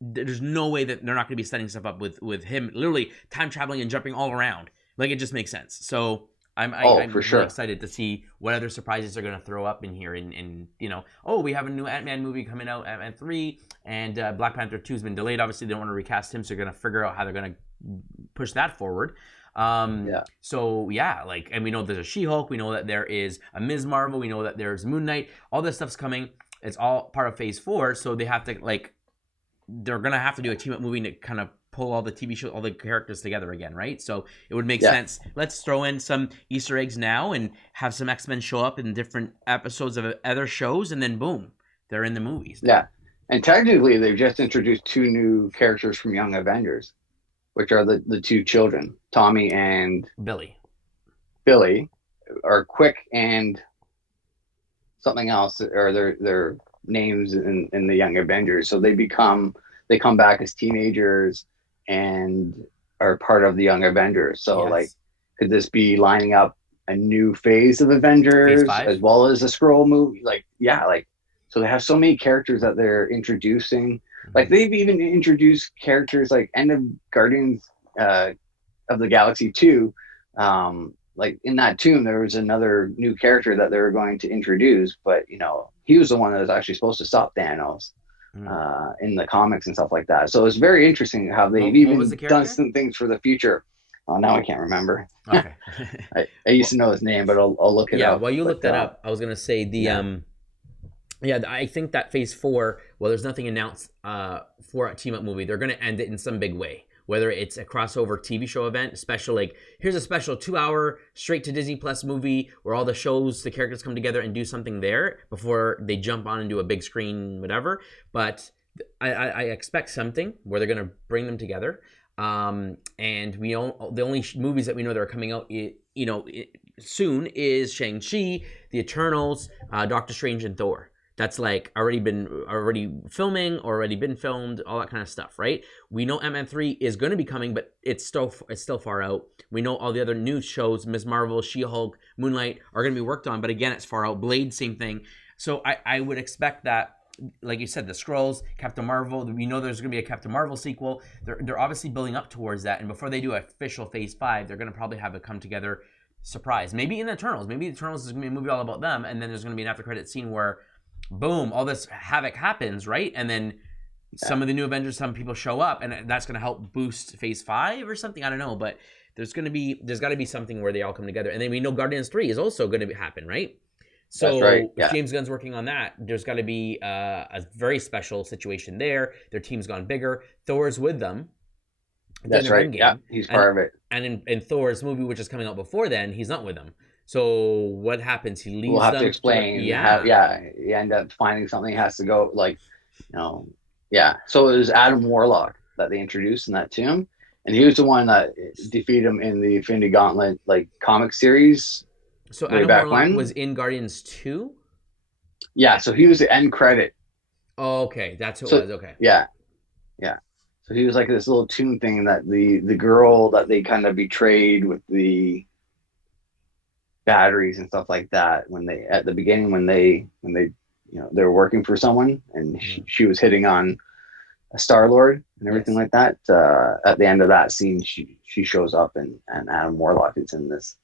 there's no way that they're not going to be setting stuff up with him literally time traveling and jumping all around. Like, it just makes sense. So I'm for really sure. excited to see what other surprises they're going to throw up in here. And oh, we have a new Ant-Man movie coming out, Ant-Man 3, and Black Panther 2 has been delayed. Obviously, they don't want to recast him, so they're going to figure out how they're going to push that forward. Yeah. So yeah, like, and we know there's a She-Hulk. We know that there is a Ms. Marvel. We know that there's Moon Knight. All this stuff's coming. It's all part of Phase 4. So they have to they're gonna have to do a team up movie to kind of pull all the TV show, all the characters together again, right? So it would make sense. Let's throw in some Easter eggs now and have some X-Men show up in different episodes of other shows, and then boom, they're in the movies now. Yeah. And technically, they've just introduced 2 new characters from Young Avengers, which are the 2 children, Tommy and Billy, are Quick and something else, or their names in the Young Avengers. So they come back as teenagers and are part of the Young Avengers. So like, could this be lining up a new phase of Avengers as well as a Skrull movie? Like, yeah, like, so they have so many characters that they're introducing. Like, they've even introduced characters like end of Guardians of the Galaxy 2. Like, in that tomb, there was another new character that they were going to introduce, but he was the one that was actually supposed to stop Thanos in the comics and stuff like that. So it's very interesting how they've even done some things for the future. Oh, now I can't remember. Okay. I used to know his name, but I'll look it up. Yeah, while you look that up, I was gonna say I think that Phase 4, well, there's nothing announced for a team-up movie. They're going to end it in some big way, whether it's a crossover TV show event, special, like, here's a special 2-hour straight to Disney Plus movie where all the shows, the characters come together and do something there before they jump on and do a big screen, whatever. But I expect something where they're going to bring them together. And we know the only movies that we know that are coming out, soon is Shang-Chi, The Eternals, Doctor Strange, and Thor. That's like already been filming, already been filmed, all that kind of stuff, right? We know Ant-Man 3 is going to be coming, but it's still far out. We know all the other new shows, Ms. Marvel, She-Hulk, Moonlight, are going to be worked on, but again, it's far out. Blade, same thing. So I would expect that, like you said, the Skrulls, Captain Marvel, we know there's going to be a Captain Marvel sequel. They're obviously building up towards that, and before they do official Phase 5, they're going to probably have a come together surprise. Maybe in the Eternals. Maybe the Eternals is going to be a movie all about them, and then there's going to be an after credit scene where boom, all this havoc happens, right? And then some of the new Avengers, some people show up, and that's going to help boost Phase 5 or something. I don't know, but there's got to be something where they all come together. And then we know Guardians 3 is also going to happen, right? So that's right. if James Gunn's working on that, there's got to be a very special situation there. Their team's gone bigger. Thor's with them. That's right. Yeah, he's part of it. And in Thor's movie, which is coming out before then, he's not with them. So what happens? He leaves. We'll have them to explain. You end up finding something has to go So it was Adam Warlock that they introduced in that tomb, and he was the one that defeated him in the Infinity Gauntlet comic series. So Adam Warlock was in Guardians 2. Yeah, so he was the end credit. Oh, okay, that's who it was. Okay. Yeah. So he was like this little tomb thing that the girl that they kind of betrayed with the batteries and stuff like that when they at the beginning when they they were working for someone and she was hitting on a Star-Lord and everything like that. At the end of that scene, she shows up and Adam Warlock is in this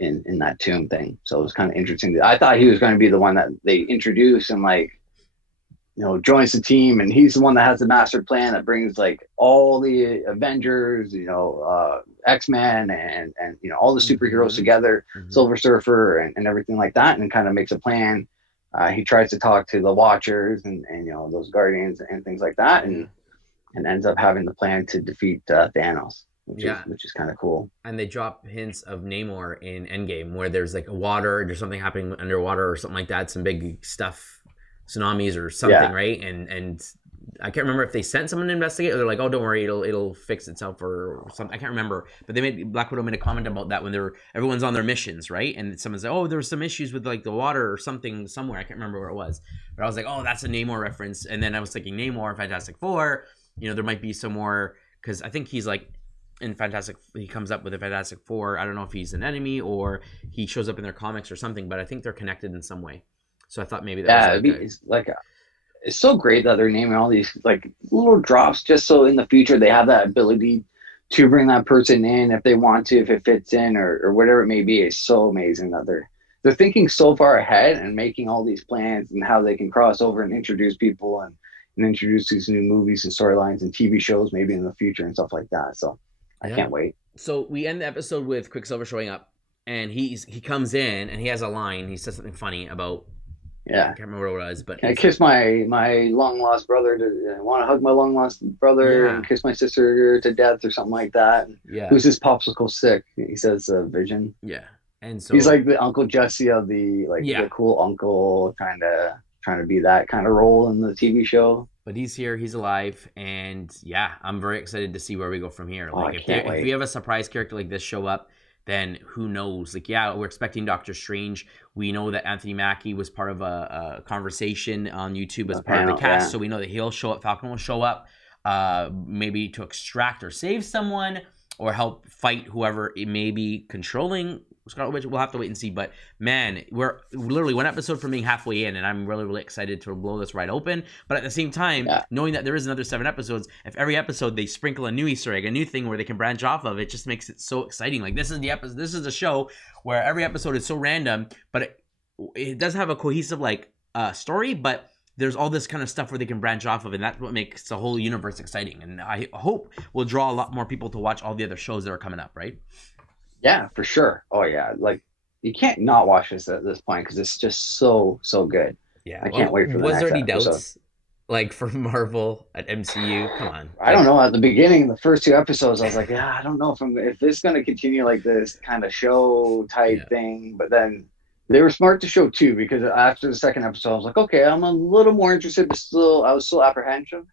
in that tomb thing. So it was kind of interesting. I thought he was going to be the one that they introduce and joins the team, and he's the one that has the master plan that brings all the Avengers, X-Men and all the superheroes together, Silver Surfer and everything like that, and kind of makes a plan. He tries to talk to the Watchers and those Guardians and things like that, and ends up having the plan to defeat Thanos, which is kind of cool. And they drop hints of Namor in Endgame, where there's there's something happening underwater or something like that, some big stuff. Tsunamis or something, right? And I can't remember if they sent someone to investigate or they're like, oh, don't worry, it'll fix itself or something. I can't remember, but Black Widow made a comment about that when everyone's on their missions, right? And someone said, oh, there were some issues with the water or something somewhere. I can't remember where it was, but I was like, oh, that's a Namor reference. And then I was thinking Namor, Fantastic Four. There might be some more because I think he's in Fantastic. He comes up with a Fantastic Four. I don't know if he's an enemy or he shows up in their comics or something, but I think they're connected in some way. So I thought maybe that was it's so great that they're naming all these little drops just so in the future they have that ability to bring that person in if they want to, if it fits in or whatever it may be, is so amazing that they're thinking so far ahead and making all these plans and how they can cross over and introduce people and introduce these new movies and storylines and TV shows maybe in the future and stuff like that. So I Yeah. can't wait. So we end the episode with Quicksilver showing up, and he comes in and he has a line. He says something funny about, I Yeah. can't remember what it was, but Can I kiss my long lost brother? I want to hug my long lost brother Yeah. and kiss my sister to death or something like that. yeah, Who's this popsicle stick? He says Vision. yeah, and so He's like the Uncle Jesse of the Yeah. the cool uncle, trying to be that kind of role in the TV show. but he's here, he's alive, and yeah, I'm very excited to see where we go from here. Oh, Like I if can't wait. we have a surprise character like this show up, then who knows? Like, yeah, we're expecting Doctor Strange. We know that Anthony Mackie was part of a conversation on YouTube as The part of panel, the cast, yeah. so we know that he'll show up. Falcon will show up, maybe to extract or save someone or help fight whoever it may be controlling Scarlet Witch. We'll have to wait and see. But man, we're literally one episode from being halfway in, and I'm really, really excited to blow this right open. But at the same time, Yeah. knowing that there is another 7 episodes, if every episode they sprinkle a new Easter egg, a new thing where they can branch off of, it just makes it so exciting. Like this is the episode. This is a show where every episode is so random, but it does have a cohesive story, but there's all this kind of stuff where they can branch off of, and that's what makes the whole universe exciting. And I hope will draw a lot more people to watch all the other shows that are coming up, right? Yeah, for sure. Oh yeah, like you can't not watch this at this point because it's just so good. Yeah. I can't wait for the Was next there any episode. doubts, like for Marvel at MCU? Come on. I don't know. At the beginning, the first 2 episodes, I was like, yeah, I don't know if this is going to continue like this kind of show type thing. But then they were smart to show 2 because after the second episode, I was like, okay, I'm a little more interested, but I was still apprehensive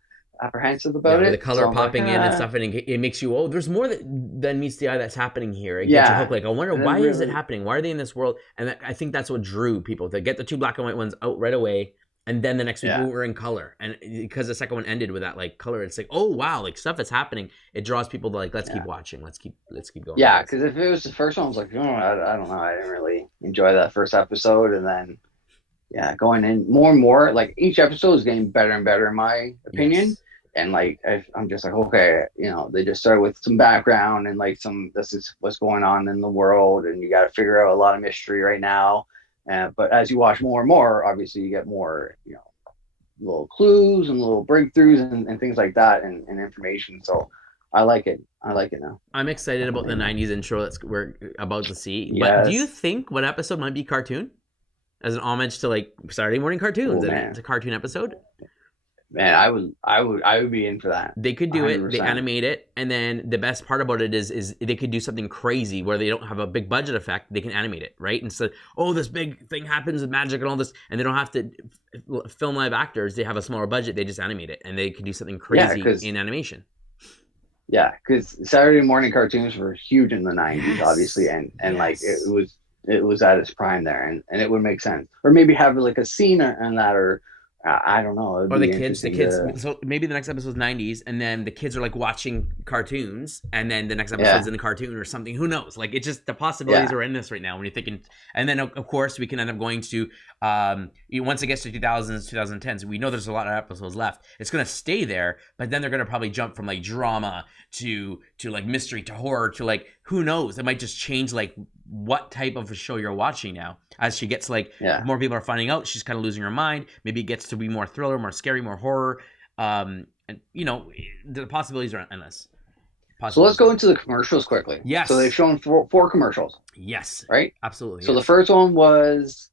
about with it. the color So I'm popping like, in and stuff, and it makes you, oh, there's more than meets the eye that's happening here. It gets you Yeah. hooked. Like, I wonder And then why is it really- happening? Why are they in this world? And I think that's what drew people to get the 2 black and white ones out right away, and then the next week Yeah. we were in color. And because the second one ended with that like color, it's like, oh wow, like stuff is happening. It draws people to like, let's keep watching, let's keep going. Yeah, because if it was the first one, I was like, I don't know, I didn't really enjoy that first episode, and then going in more and more, like each episode is getting better and better in my opinion. Yes. And like I'm just like, okay, they just start with some background and like this is what's going on in the world, and you got to figure out a lot of mystery right now. But as you watch more and more, obviously you get more, little clues and little breakthroughs and things like that and information. So I like it. I like it now. I'm excited about the 90s intro that we're about to see. Yes. But do you think one episode might be cartoon? As an homage to like Saturday morning cartoons, Oh, and man. it's a cartoon episode. Man, I would be in for that. They could do it. They 100%. animate it, and then the best part about it is they could do something crazy where they don't have a big budget effect. They can animate it, right? And so, oh, this big thing happens with magic and all this, and they don't have to film live actors. They have a smaller budget. They just animate it, and they could do something crazy 'cause- in animation. Yeah, because Saturday morning cartoons were huge in the 90s, Yes. obviously, and like Yes. it was at its prime there, and it would make sense, or maybe have like a scene on that, or I don't know. It'd Or be the kids. interesting So maybe the next episode is 90s, and then the kids are like watching cartoons, and then the next episode's in a cartoon or something. Who knows? Like, it's just the possibilities are endless right now when you're thinking. And then of course we can end up going to once it gets to 2000s, 2010s. We know there's a lot of episodes left. It's gonna stay there, but then they're gonna probably jump from like drama to like mystery to horror to like who knows? It might just change like what type of a show you're watching now. As she gets like more people are finding out, she's kind of losing her mind. Maybe it gets to be more thriller, more scary, more horror. And the possibilities are endless. So let's go into the commercials quickly. Yes. So they've shown four commercials. Yes. Right. Absolutely. So the first one was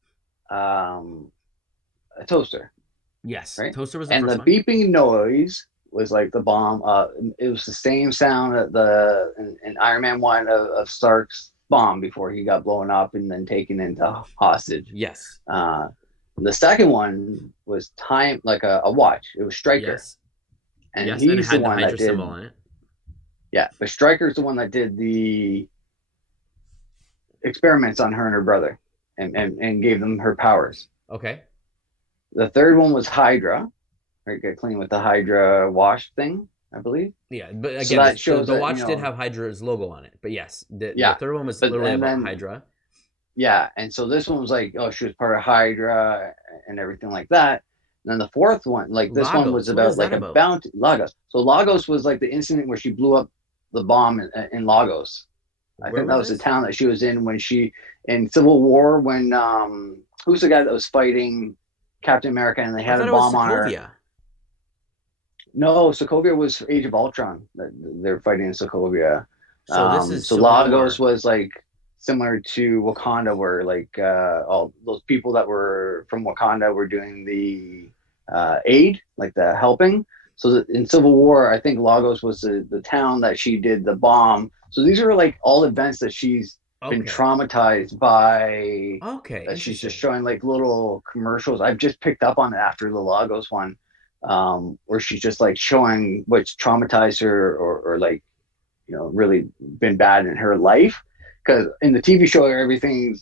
a toaster. Yes. Right. Toaster was the and first the one. beeping noise was like the bomb. It was the same sound that in Iron Man 1 of Stark's bomb before he got blown up and then taken into hostage. Yes. The second one was time, like a watch. It was Stryker. Yes. And yes. he's And it had the one Hydra that did. symbol on it. Yeah, but Stryker's the one that did the experiments on her and her brother, and gave them her powers. Okay. The third one was Hydra. Right, get clean with the Hydra wash thing, I believe. Yeah, but again, So that shows the that, watch did have Hydra's logo on it. But yes, the third one was literally about Hydra. Yeah, and so this one was like, oh, she was part of Hydra and everything like that. And then the fourth one, like this Lagos. one was What about is like that a about? bounty. Lagos. So Lagos was like the incident where she blew up bomb in Lagos. I Where think that was was the this? town that she was in when she in Civil War when who's the guy that was fighting Captain America and they I had a thought it was bomb on her. Sokovia. No, Sokovia was Age of Ultron. They're fighting in Sokovia. So this is So Civil Lagos War. was like similar to Wakanda, where like all those people that were from Wakanda were doing the aid, like the helping. So that in Civil War, I think Lagos was the town that she did the bomb. So these are like all events that she's been Okay. traumatized by. Okay. That she's just Interesting. showing like little commercials. I've just picked up on it after the Lagos one, where she's just like showing what's traumatized her or like really been bad in her life. Because in the TV show, everything's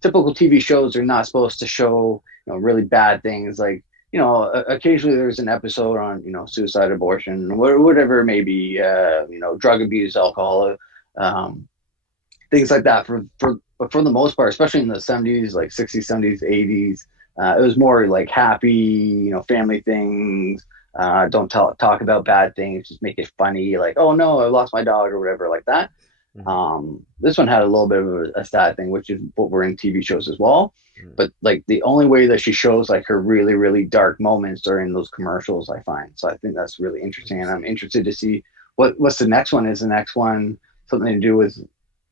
typical TV shows are not supposed to show really bad things. Like occasionally there's an episode on suicide, abortion, whatever it may be. Drug abuse, alcohol, um, things like that. But for the most part, especially in the 70s, like 60s, 70s, 80s, it was more like happy, family things. Don't talk about bad things, just make it funny, like, oh no, I lost my dog or whatever, like that. Mhm. This one had a little bit of a sad thing, which is what we're in TV shows as well. Mhm. But like the only way that she shows like her really, really dark moments are in those commercials, I find. So I think that's really interesting. And I'm Interesting. interested to see what's the next one. Is the next one something to do with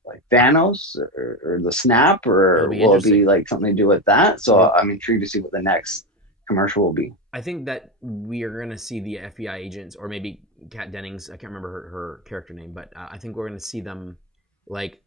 like Thanos or the snap, It'll or be will it be interesting. like something to do with that? So Well, I'm intrigued to see what the next commercial will be. I think that we are gonna see the FBI agents, or maybe Kat Dennings. I can't remember her character name, but I think we're gonna see them, like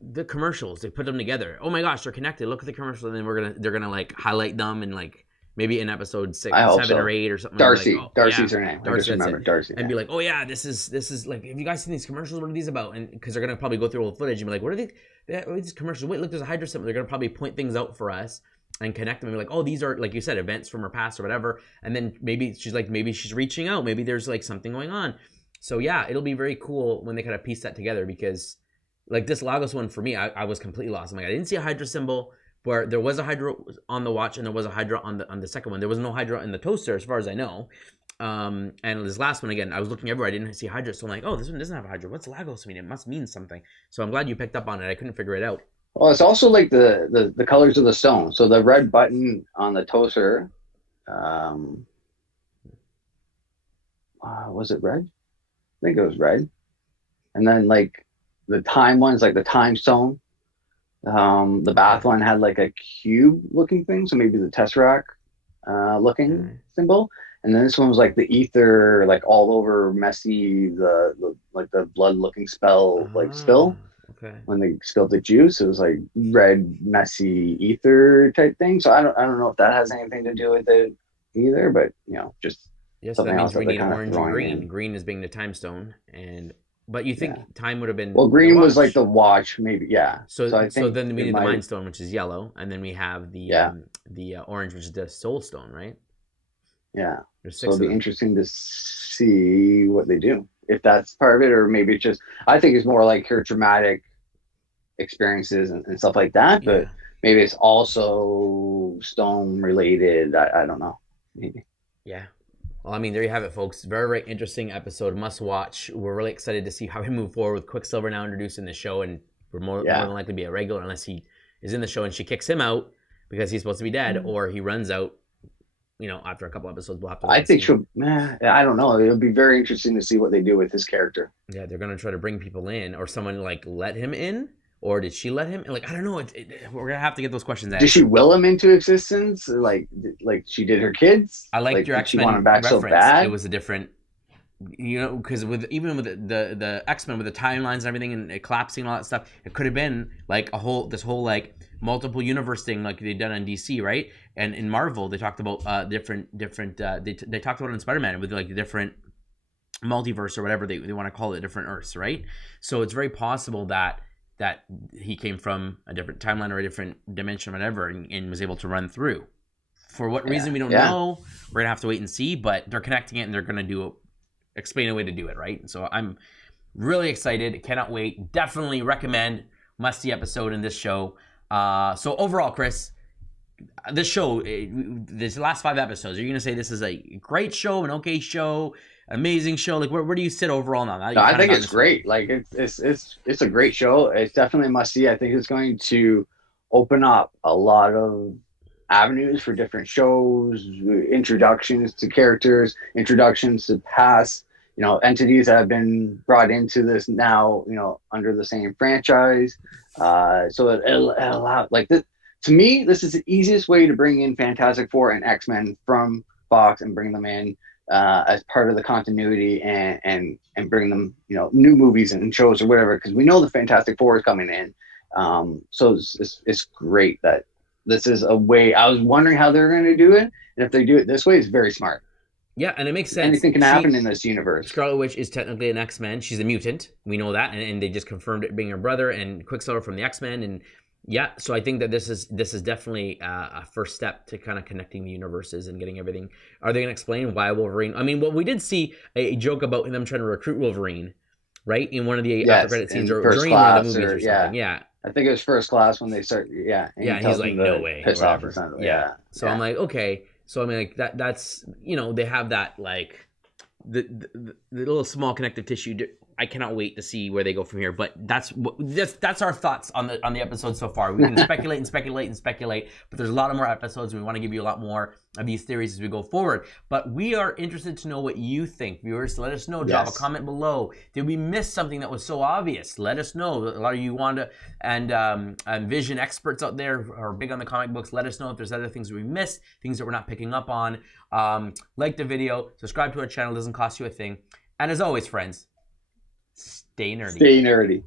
the commercials. They put them together. Oh my gosh, they're connected. Look at the commercial, and then they're gonna like highlight them and like maybe in episode I six, hope 7 or so. 8 or something. And be like, Darcy. oh yeah, Darcy's her name. I just Darcy, that's it. remembered Darcy. And be like, oh yeah, this is like, have you guys seen these commercials? What are these about? And because they're gonna probably go through all the footage and be like, what are these commercials? Wait, look, there's a Hydra symbol. They're gonna probably point things out for us and connect them and be like, oh, these are, like you said, events from her past or whatever. And then maybe she's reaching out. Maybe there's like something going on. So yeah, it'll be very cool when they kind of piece that together, because like this Lagos one for me, I was completely lost. I'm like, I didn't see a Hydra symbol where there was a Hydra on the watch and there was a Hydra on the second one. There was no Hydra in the toaster as far as I know. And this last one, again, I was looking everywhere. I didn't see Hydra. So I'm like, oh, this one doesn't have a Hydra. What's Lagos mean? It must mean something. So I'm glad you picked up on it. I couldn't figure it out. Well, it's also like the colors of the stone. So the red button on the toaster, um, was it red? I think it was red. And then like the time ones, like the time stone. The bath Okay. one had like a cube looking thing, so maybe the Tesseract looking Okay. symbol. And then this one was like the ether, like all over messy, the like the blood looking spell, like Ah, spill. okay. When they spilled the juice, it was like red, messy ether type thing. So I don't know if that has anything to do with it either, but just Yeah, so that something else means that we they're need kind of orange and throwing green. in. Green is being the time stone, but you Yeah. think time would have been Well, the green was like watch. the watch, maybe. Yeah. So So I think then we it need the might. mind stone, which is yellow, and then we have Yeah. the orange, which is the soul stone, right? Yeah. There's So 6 it'll of be them. interesting to see what they do. If that's part of it, or maybe it's just, I think it's more like her traumatic experiences and stuff like that, but Yeah. maybe it's also stone related. I don't know. Maybe. Yeah. Well, I mean, there you have it, folks. Very, very interesting episode. Must watch. We're really excited to see how we move forward with Quicksilver now introduced in the show, and we're more Yeah. than likely be a regular unless he is in the show and she kicks him out because he's supposed to be dead, or he runs out. After a couple episodes, we'll have to wait I and think see. she'll, I don't know. It'll be very interesting to see what they do with his character. Yeah, they're gonna try to bring people in, or someone like let him in, or did she let him? Like, I don't know. We're gonna have to get those questions Did she answered. will him into existence like she did her kids? I liked Like, your did X she want him Men back so reference. It bad? was a different, because with the X Men with the timelines and everything and it collapsing and all that stuff, it could have been like this whole like multiple universe thing like they done on DC, right? And in Marvel, they talked about different. They talked about it in Spider Man with like the different multiverse or whatever they want to call it, different Earths, right? So it's very possible that he came from a different timeline or a different dimension, or whatever, and was able to run through. For what Yeah. reason we don't Yeah. know. We're gonna have to wait and see. But they're connecting it, and they're gonna explain a way to do it, right? So I'm really excited. Cannot wait. Definitely recommend must-see episode in this show. So overall, Chris, this show, this last 5 episodes, are you gonna say this is a great show, an okay show? amazing show? Like, where do you sit overall now? No, I think it's great. Like it's a great show. It's definitely a must see. I think it's going to open up a lot of avenues for different shows, introductions to characters, introductions to past, entities that have been brought into this now, under the same franchise. So it'll allow, like, this, to me, this is the easiest way to bring in Fantastic Four and X-Men from Fox and bring them in as part of the continuity, and bring them, new movies and shows or whatever, because we know the Fantastic Four is coming in. So it's great that this is a way. I was wondering how they're going to do it, and if they do it this way, it's very smart. Yeah, and it makes sense. Anything can happen in this universe. Scarlet Witch is technically an X-Men. She's a mutant. We know that, and they just confirmed it being her brother, and Quicksilver from the X-Men, and yeah. So I think that this is definitely a first step to kind of connecting the universes and getting everything. Are they going to explain why Wolverine? I mean, well, we did see a joke about them trying to recruit Wolverine, right, in one of the after credit scenes or during one of the movies or something. Yeah. I think it was First Class when they start. Yeah. And he's like, no way. Pissed off or something. Yeah. So I'm like, okay. So I mean, like that's they have that, like the little small connective tissue. I cannot wait to see where they go from here. But that's our thoughts on the episode so far. We can speculate and speculate and speculate, but there's a lot of more episodes. And we want to give you a lot more of these theories as we go forward. But we are interested to know what you think, viewers. Let us know. Drop a comment below. Did we miss something that was so obvious? Let us know. A lot of you Wanda and Vision experts out there are big on the comic books. Let us know if there's other things that we missed, things that we're not picking up on. Like the video, subscribe to our channel. It doesn't cost you a thing. And as always, friends, stay nerdy. Stay nerdy.